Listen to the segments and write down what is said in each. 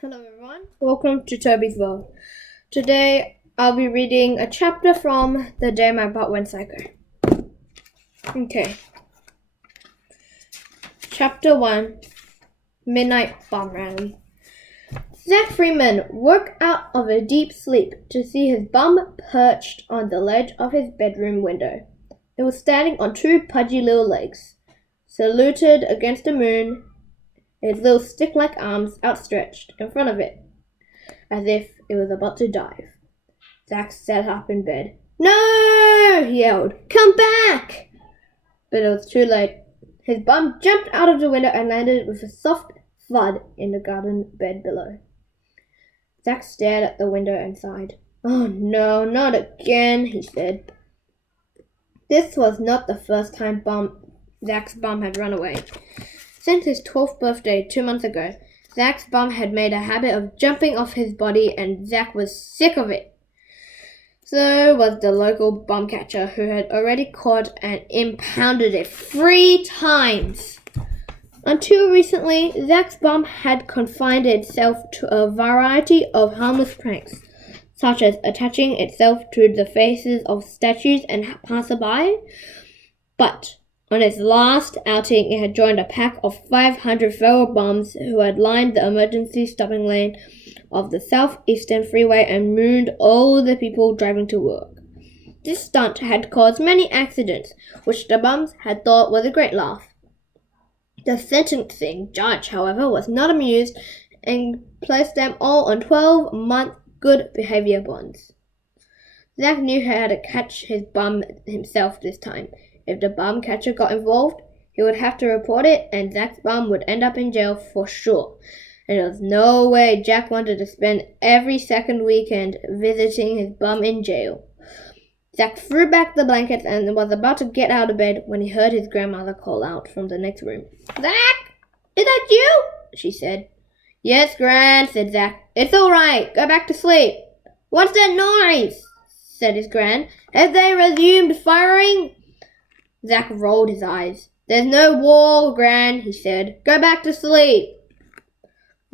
Hello everyone, welcome to Toby's World. Today I'll be reading a chapter from The Day My Butt Went Psycho. Okay. Chapter 1, Midnight Bomb Rally. Zach Freeman woke out of a deep sleep to see his bum perched on the ledge of his bedroom window. It was standing on two pudgy little legs, saluted against the moon, its little stick-like arms outstretched in front of it, as if it was about to dive. Zach sat up in bed. "No!" he yelled. "Come back!" But it was too late. His bum jumped out of the window and landed with a soft thud in the garden bed below. Zach stared at the window and sighed. "Oh no, not again," he said. This was not the first time Zach's bum had run away. Since his 12th birthday 2 months ago, Zach's bum had made a habit of jumping off his body, and Zach was sick of it. So was the local bum catcher, who had already caught and impounded it 3 times. Until recently, Zach's bum had confined itself to a variety of harmless pranks, such as attaching itself to the faces of statues and passerby. But on its last outing, it had joined a pack of 500 feral bums who had lined the emergency stopping lane of the southeastern freeway and mooned all the people driving to work. This stunt had caused many accidents, which the bums had thought was a great laugh. The sentencing judge, however, was not amused and placed them all on 12-month good behavior bonds. Zach knew how to catch his bum himself this time. If the bum catcher got involved, he would have to report it, and Zach's bum would end up in jail for sure. And there was no way Jack wanted to spend every second weekend visiting his bum in jail. Zach threw back the blankets and was about to get out of bed when he heard his grandmother call out from the next room. "Zach, is that you?" she said. "Yes, Gran," said Zach. "It's all right. Go back to sleep." "What's that noise?" said his Gran. "Have they resumed firing?" Zach rolled his eyes. "There's no war, Gran," he said. "Go back to sleep."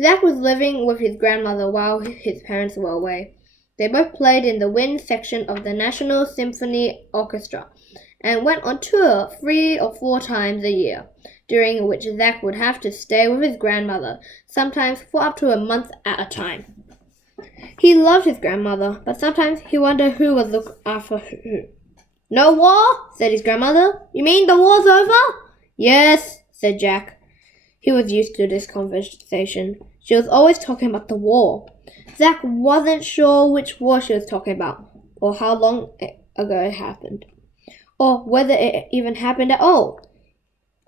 Zach was living with his grandmother while his parents were away. They both played in the wind section of the National Symphony Orchestra and went on tour 3 or 4 times a year, during which Zach would have to stay with his grandmother, sometimes for up to a month at a time. He loved his grandmother, but sometimes he wondered who was looking after who. "No war?" said his grandmother. "You mean the war's over?" "Yes," said Jack. He was used to this conversation. She was always talking about the war. Zach wasn't sure which war she was talking about, or how long ago it happened, or whether it even happened at all.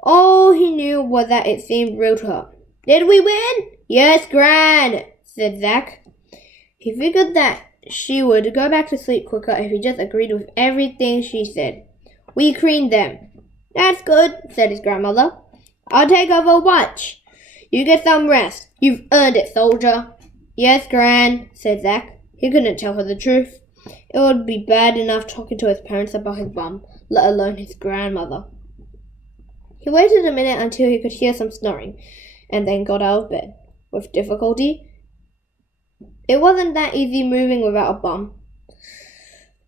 All he knew was that it seemed real to her. "Did we win?" "Yes, Gran," said Zach. He figured that she would go back to sleep quicker if he just agreed with everything she said. "We creamed them." "That's good," said his grandmother. "I'll take over watch. You get some rest. You've earned it, soldier." "Yes, Gran," said Zach. He couldn't tell her the truth. It would be bad enough talking to his parents about his bum, let alone his grandmother. He waited a minute until he could hear some snoring, and then got out of bed. With difficulty. It wasn't that easy moving without a bum.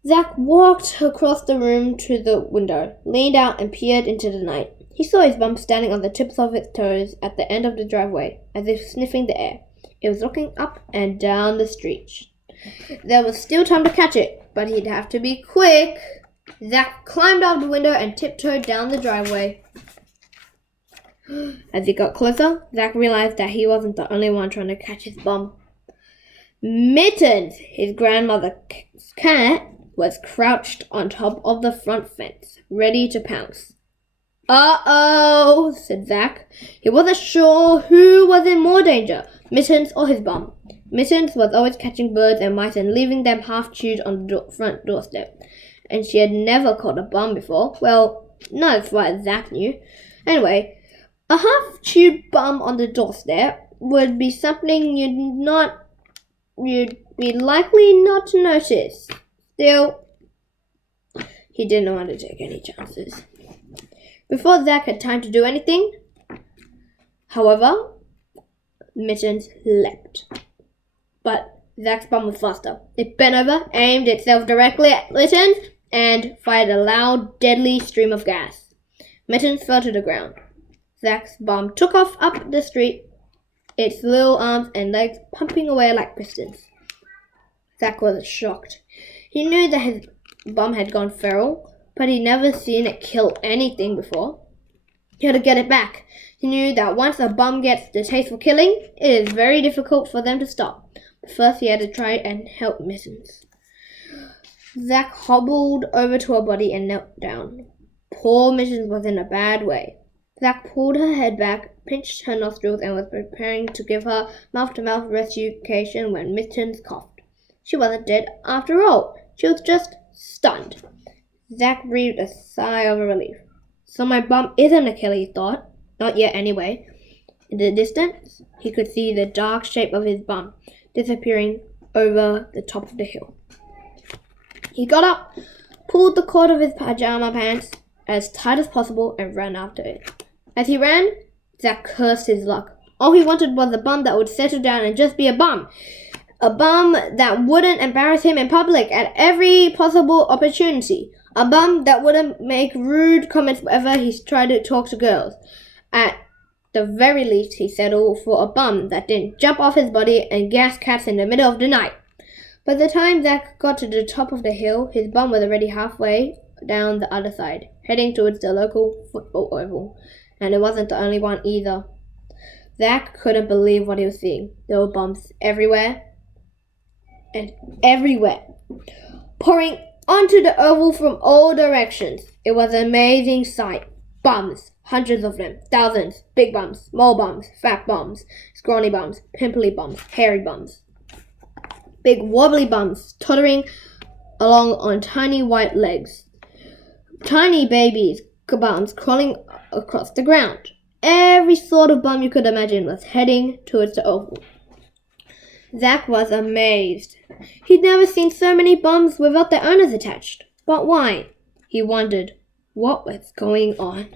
Zach walked across the room to the window, leaned out and peered into the night. He saw his bum standing on the tips of its toes at the end of the driveway, as if sniffing the air. It was looking up and down the street. There was still time to catch it, but he'd have to be quick. Zach climbed out the window and tiptoed down the driveway. As he got closer, Zach realized that he wasn't the only one trying to catch his bum. Mittens, his grandmother's cat, was crouched on top of the front fence, ready to pounce. "Uh-oh," said Zach. He wasn't sure who was in more danger, Mittens or his bum. Mittens was always catching birds and mice and leaving them half-chewed on the front doorstep, and she had never caught a bum before. Well, not as far as Zach knew. Anyway, a half-chewed bum on the doorstep would be something you'd be likely not to notice. Still, he didn't want to take any chances. Before Zach had time to do anything, however, Mittens leapt. But Zach's bum was faster. It bent over, aimed itself directly at Mittens, and fired a loud, deadly stream of gas. Mittens fell to the ground. Zach's bum took off up the street, its little arms and legs pumping away like pistons. Zach was shocked. He knew that his bum had gone feral, but he'd never seen it kill anything before. He had to get it back. He knew that once a bum gets the taste for killing, it is very difficult for them to stop. But first he had to try and help Mittens. Zach hobbled over to her body and knelt down. Poor Mittens was in a bad way. Zach pulled her head back, pinched her nostrils, and was preparing to give her mouth-to-mouth resuscitation when Mittens coughed. She wasn't dead after all. She was just stunned. Zach breathed a sigh of relief. So my bum isn't a killer, he thought. Not yet, anyway. In the distance, he could see the dark shape of his bum disappearing over the top of the hill. He got up, pulled the cord of his pajama pants as tight as possible, and ran after it. As he ran, Zach cursed his luck. All he wanted was a bum that would settle down and just be a bum. A bum that wouldn't embarrass him in public at every possible opportunity. A bum that wouldn't make rude comments whenever he tried to talk to girls. At the very least, he settled for a bum that didn't jump off his body and gas cats in the middle of the night. By the time Zach got to the top of the hill, his bum was already halfway down the other side, heading towards the local football oval. And it wasn't the only one either. Zach couldn't believe what he was seeing. There were bums everywhere, pouring onto the oval from all directions. It was an amazing sight. Bums, hundreds of them, thousands, big bums, small bums, fat bums, scrawny bums, pimply bums, hairy bums. Big wobbly bums tottering along on tiny white legs. Tiny babies bums crawling across the ground. Every sort of bum you could imagine was heading towards the oval. Zach was amazed. He'd never seen so many bums without their owners attached. But why? He wondered what was going on.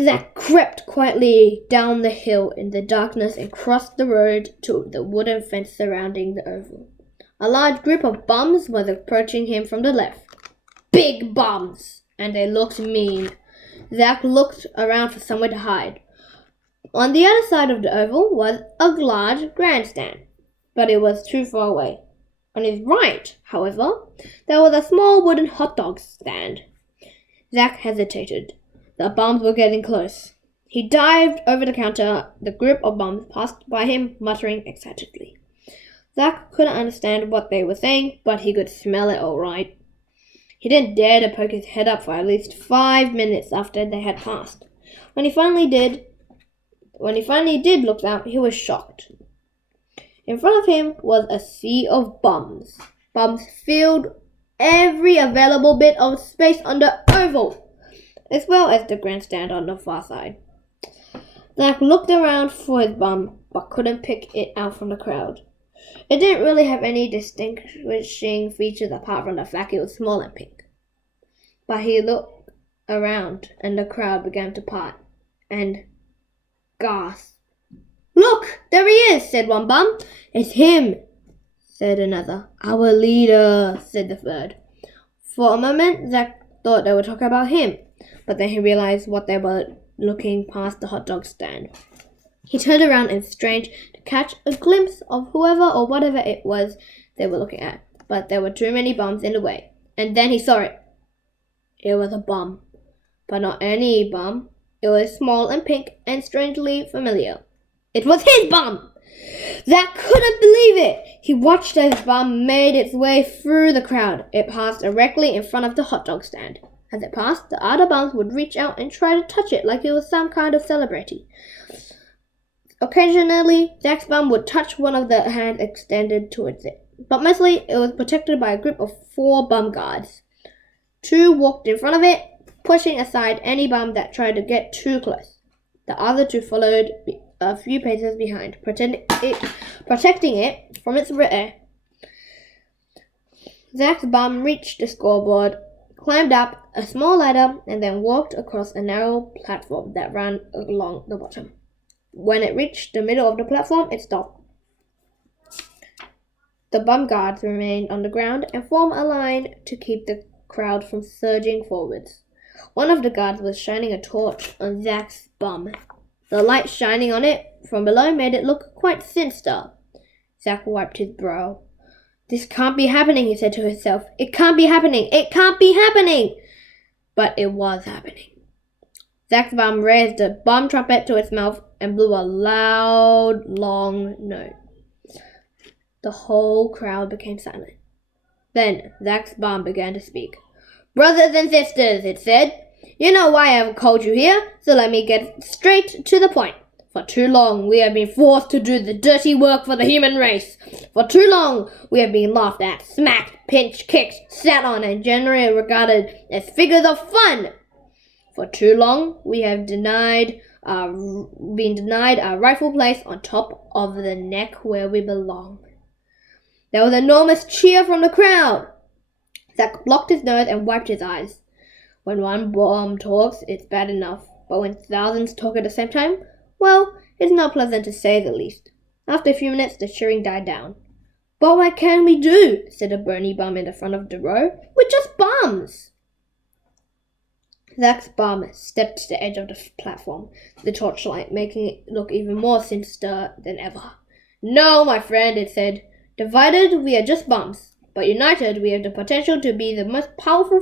Zach crept quietly down the hill in the darkness and crossed the road to the wooden fence surrounding the oval. A large group of bums was approaching him from the left. Big bums! And they looked mean. Zach looked around for somewhere to hide. On the other side of the oval was a large grandstand, but it was too far away. On his right, however, there was a small wooden hot dog stand. Zach hesitated. The bums were getting close. He dived over the counter. The group of bums passed by him, muttering excitedly. Zach couldn't understand what they were saying, but he could smell it all right. He didn't dare to poke his head up for at least 5 minutes after they had passed. When he finally did look out, he was shocked. In front of him was a sea of bums. Bums filled every available bit of space on the oval, as well as the grandstand on the far side. Zach looked around for his bum, but couldn't pick it out from the crowd. It didn't really have any distinguishing features apart from the fact it was small and pink. But he looked around, and the crowd began to part and gasp. "Look, there he is," said one bum. "It's him," said another. "Our leader," said the third. For a moment, Zach thought they were talking about him, but then he realized what they were looking past the hot dog stand. He turned around and strained to catch a glimpse of whoever or whatever it was they were looking at, but there were too many bums in the way. And then he saw it. It was a bum, but not any bum. It was small and pink and strangely familiar. It was his bum! Zach couldn't believe it. He watched as his bum made its way through the crowd. It passed directly in front of the hot dog stand. As it passed, the other bums would reach out and try to touch it like it was some kind of celebrity. Occasionally, Zach's bum would touch one of the hands extended towards it, but mostly it was protected by a group of 4 bum guards. 2 walked in front of it, pushing aside any bum that tried to get too close. The other 2 followed a few paces behind, protecting it from its rear. Zach's bum reached the scoreboard, climbed up a small ladder, and then walked across a narrow platform that ran along the bottom. When it reached the middle of the platform, it stopped. The bum guards remained on the ground and formed a line to keep the crowd from surging forwards. One of the guards was shining a torch on Zach's bum. The light shining on it from below made it look quite sinister. Zach wiped his brow. "This can't be happening," he said to himself. "It can't be happening! It can't be happening!" But it was happening. Zach's bum raised the bum trumpet to its mouth and blew a loud, long note. The whole crowd became silent. Then Zach's bum began to speak. "Brothers and sisters," it said, "you know why I have called you here, so let me get straight to the point. For too long we have been forced to do the dirty work for the human race. For too long we have been laughed at, smacked, pinched, kicked, sat on, and generally regarded as figures of fun. For too long we have been denied our rightful place on top of the neck where we belong." There was an enormous cheer from the crowd. Zach blocked his nose and wiped his eyes. When one bum talks, it's bad enough, but when thousands talk at the same time, well, it's not pleasant to say the least. After a few minutes, the cheering died down. "But what can we do?" said a bony bum in the front of the row. "We're just bums." Zach's bum stepped to the edge of the platform, the torchlight making it look even more sinister than ever. "No, my friend," it said. "Divided, we are just bums. But united, we have the potential to be the most powerful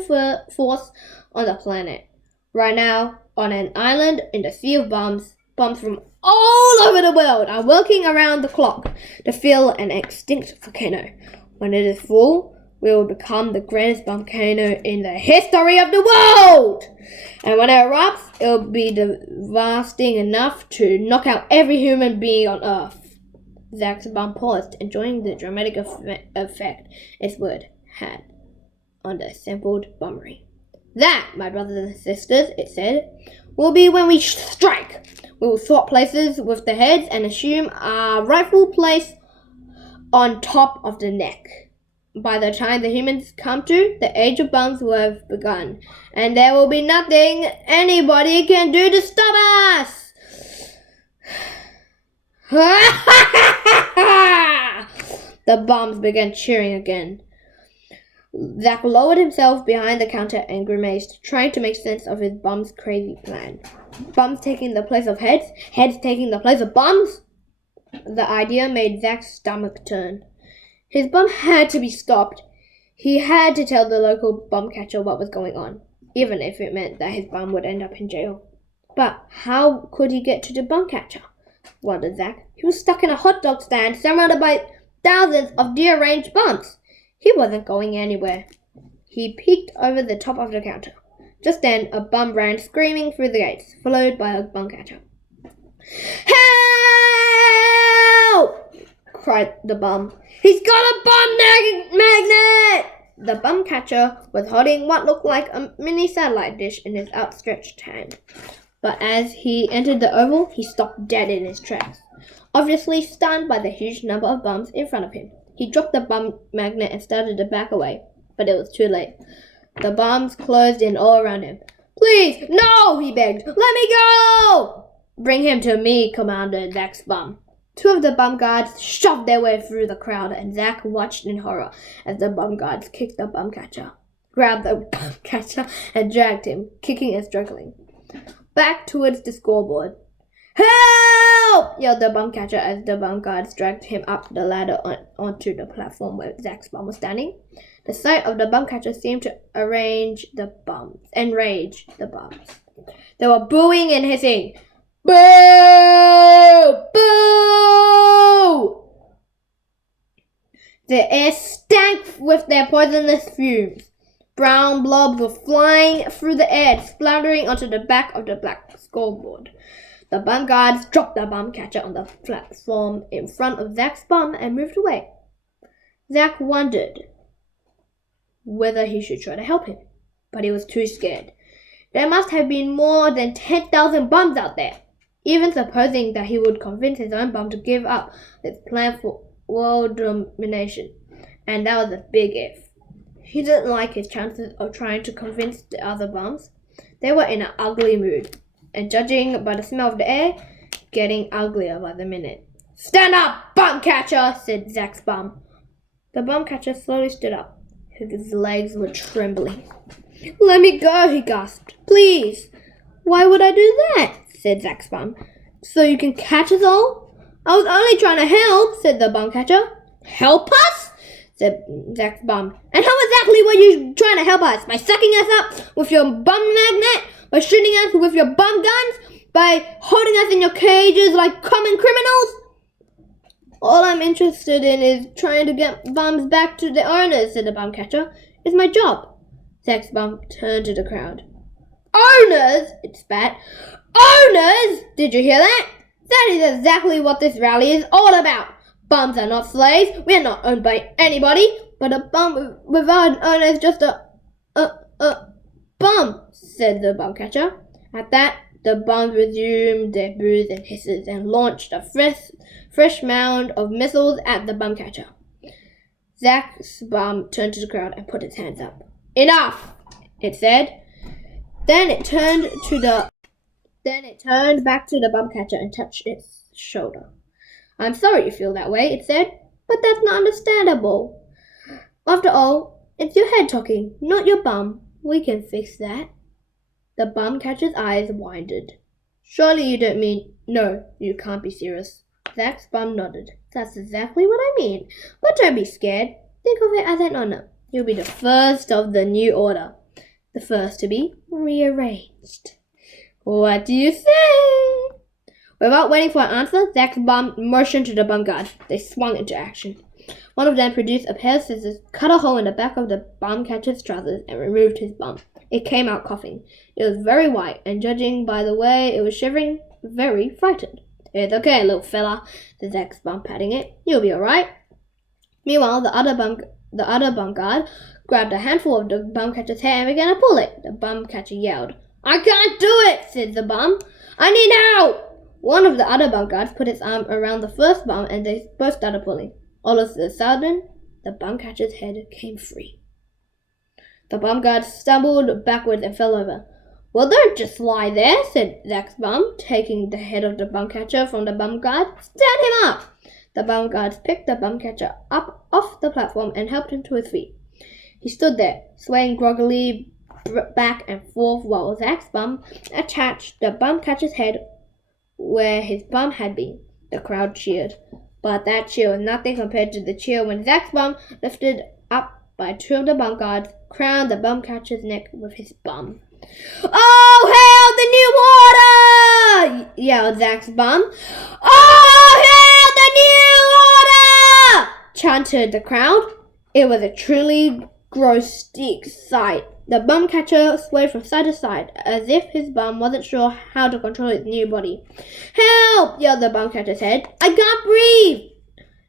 force on the planet. Right now, on an island in the sea of bums, bums from all over the world are working around the clock to fill an extinct volcano. When it is full, we will become the greatest volcano in the history of the world. And when it erupts, it will be devastating enough to knock out every human being on Earth." Zach's bum paused, enjoying the dramatic effect its word had on the assembled bummery. "That, my brothers and sisters," it said, "will be when we strike. We will swap places with the heads and assume our rightful place on top of the neck. By the time the humans come to, the age of bums will have begun, and there will be nothing anybody can do to stop us." The bums began cheering again. Zach lowered himself behind the counter and grimaced, trying to make sense of his bum's crazy plan. Bums taking the place of heads, heads taking the place of bums? The idea made Zach's stomach turn. His bum had to be stopped. He had to tell the local bum catcher what was going on, even if it meant that his bum would end up in jail. But how could he get to the bum catcher? Wondered Zach. He was stuck in a hot dog stand surrounded by thousands of deranged bums. He wasn't going anywhere. He peeked over the top of the counter. Just then, a bum ran screaming through the gates, followed by a bum catcher. "Help!" cried the bum. "He's got a bum magnet!" The bum catcher was holding what looked like a mini satellite dish in his outstretched hand. But as he entered the oval, he stopped dead in his tracks, obviously stunned by the huge number of bums in front of him. He dropped the bum magnet and started to back away, but it was too late. The bums closed in all around him. "Please, no!" he begged. "Let me go!" "Bring him to me," commanded Zach's bum. Two of the bum guards shoved their way through the crowd, and Zach watched in horror as the bum guards kicked the bum catcher, grabbed the bum catcher, and dragged him, kicking and struggling, back towards the scoreboard. "Help!" yelled the bum catcher as the bum guards dragged him up the ladder onto the platform where Zach's bum was standing. The sight of the bum catcher seemed to enrage the bums. They were booing and hissing. "Boo! Boo!" The air stank with their poisonous fumes. Brown blobs were flying through the air, splattering onto the back of the black scoreboard. The bum guards dropped the bum catcher on the platform in front of Zach's bum and moved away. Zach wondered whether he should try to help him, but he was too scared. There must have been more than 10,000 bums out there. Even supposing that he would convince his own bum to give up his plan for world domination, and that was a big if. He didn't like his chances of trying to convince the other bums. They were in an ugly mood, and judging by the smell of the air, getting uglier by the minute. "Stand up, bum catcher," said Zach's bum. The bum catcher slowly stood up. His legs were trembling. "Let me go," he gasped. "Please." "Why would I do that?" said Zach's bum. "So you can catch us all?" "I was only trying to help," said the bum catcher. "Help us?" said Zach's bum. "And how exactly were you trying to help us? By sucking us up with your bum magnet? By shooting us with your bum guns? By holding us in your cages like common criminals?" "All I'm interested in is trying to get bums back to the owners," said the bum catcher. "It's my job." Zach's bum turned to the crowd. "Owners?" it spat. "Owners? Did you hear that? That is exactly what this rally is all about. Bums are not slaves. We are not owned by anybody. But a bum without an owner is just a bum," said the bum catcher. At that, the bums resumed their boos and hisses and launched a fresh mound of missiles at the bum catcher. Zach's bum turned to the crowd and put its hands up. "Enough," it said. Then it turned back to the bum catcher and touched its shoulder. "I'm sorry you feel that way," it said, "but that's not understandable. After all, it's your head talking, not your bum. We can fix that." The bum catcher's eyes widened. "Surely you don't mean—" "No, you can't be serious." Zach's bum nodded. "That's exactly what I mean. But don't be scared. Think of it as an honor. You'll be the first of the new order. The first to be rearranged. What do you say?" Without waiting for an answer, Zach's bum motioned to the bum guard. They swung into action. One of them produced a pair of scissors, cut a hole in the back of the bum catcher's trousers, and removed his bum. It came out coughing. It was very white, and judging by the way it was shivering, very frightened. "It's okay, little fella," said Zach's bum, patting it. "You'll be all right." Meanwhile, the other bum guard grabbed a handful of the bum catcher's hair and began to pull it. The bum catcher yelled. "I can't do it," said the bum. "I need help." One of the other bum guards put its arm around the first bum and they both started pulling. All of a sudden, the bum catcher's head came free. The bum guard stumbled backwards and fell over. "Well, don't just lie there," said Zach's bum, taking the head of the bum catcher from the bum guard. "Stand him up." The bum guards picked the bum catcher up off the platform and helped him to his feet. He stood there, swaying groggily back and forth while Zach's bum attached the bum catcher's head where his bum had been. The crowd cheered, but that cheer was nothing compared to the cheer when Zach's bum, lifted up by two of the bum guards, crowned the bum catcher's neck with his bum. "Oh, hail the new order!" yelled Zach's bum. "Oh, hail the new order!" chanted the crowd. It was a truly grotesque sight. The bum catcher swayed from side to side, as if his bum wasn't sure how to control its new body. "Help!" yelled the bum catcher's head. "I can't breathe!"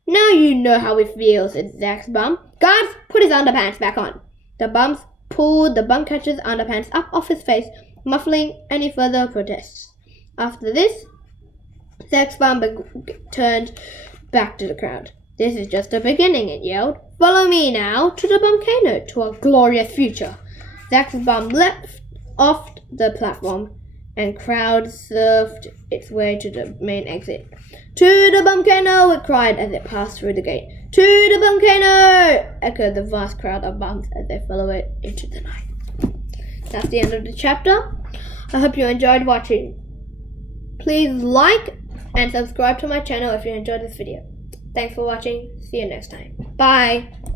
"Now you know how it feels," said Zach's bum. "Guards, put his underpants back on." The bums pulled the bum catcher's underpants up off his face, muffling any further protests. After this, Zach's bum turned back to the crowd. "This is just the beginning," it yelled. "Follow me now to the Bumcano, to a glorious future." Zach's bum leapt off the platform, and crowd surfed its way to the main exit. "To the Bumcano!" it cried as it passed through the gate. "To the Bumcano!" echoed the vast crowd of bums as they followed it into the night. That's the end of the chapter. I hope you enjoyed watching. Please like and subscribe to my channel if you enjoyed this video. Thanks for watching. See you next time. Bye.